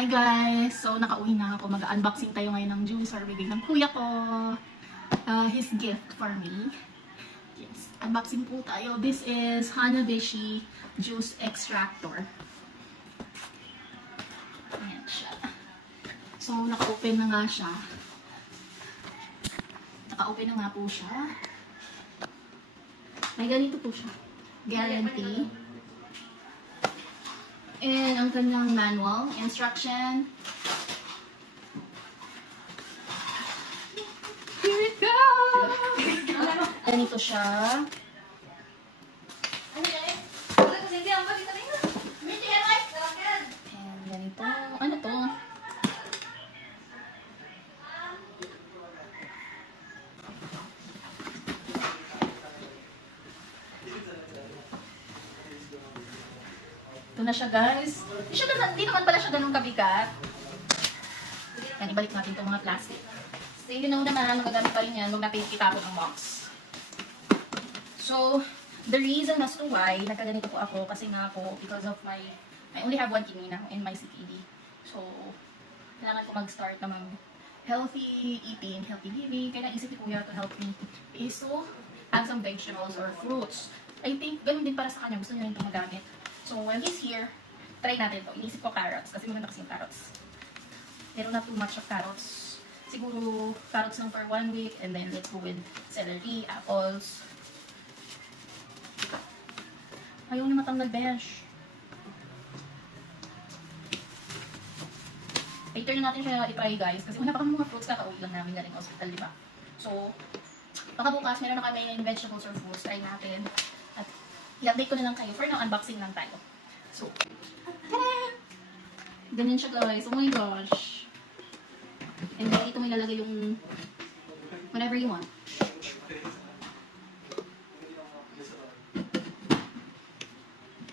Hi guys! So, nakauwi na ako. Mag-unboxing tayo ngayon ng juicer. Bigay ng kuya ko. His gift for me. Yes. Unboxing po tayo. This is Hanabishi Juice Extractor. Ayan siya. So, naka-open na nga siya. Naka-open na nga po siya. May ganito po siya. Guarantee. And ang kanyang manual, instruction. Here it goes! Ganito siya. And ganito. Ano to? Ito na siya, guys. Hindi naman pala siya ganun kabigat. Yan, ibalik natin itong mga plastic. So, you know naman, magagamit pa rin yan nung natin itapon ang box. So, the reason as to why nagkaganito po ako, kasi nga po, because of I only have one kidney now in my CKD. So, kailangan ko mag-start naman healthy eating, healthy living. Kaya naisip ni Kuya to help me is to add some vegetables or fruits. I think, ganun din para sa kanya. Gusto niya rin ito magamit. So, while he's here, try natin to. Inisip ko carrots, kasi maganda kasi yung carrots. Pero not too much of carrots. Siguro, carrots lang for 1 week, and then let's go with celery, apples. Ayaw niya matanggal, besh. Later na natin siya i-try, guys, kasi wala pa kami mga fruits, kakauwi lang namin galing hospital, di ba? So, baka bukas, meron na kami yung vegetables or fruits, try natin. At i-update ko na lang kayo. For now, unboxing lang tayo. So, ta-da! Ganyan siya, guys. Oh my gosh. And then, ito may lalagay yung whatever you want.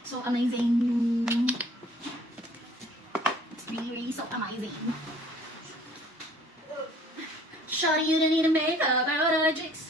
So amazing. It's really so amazing. Shawty, you don't need a makeup or a jigs.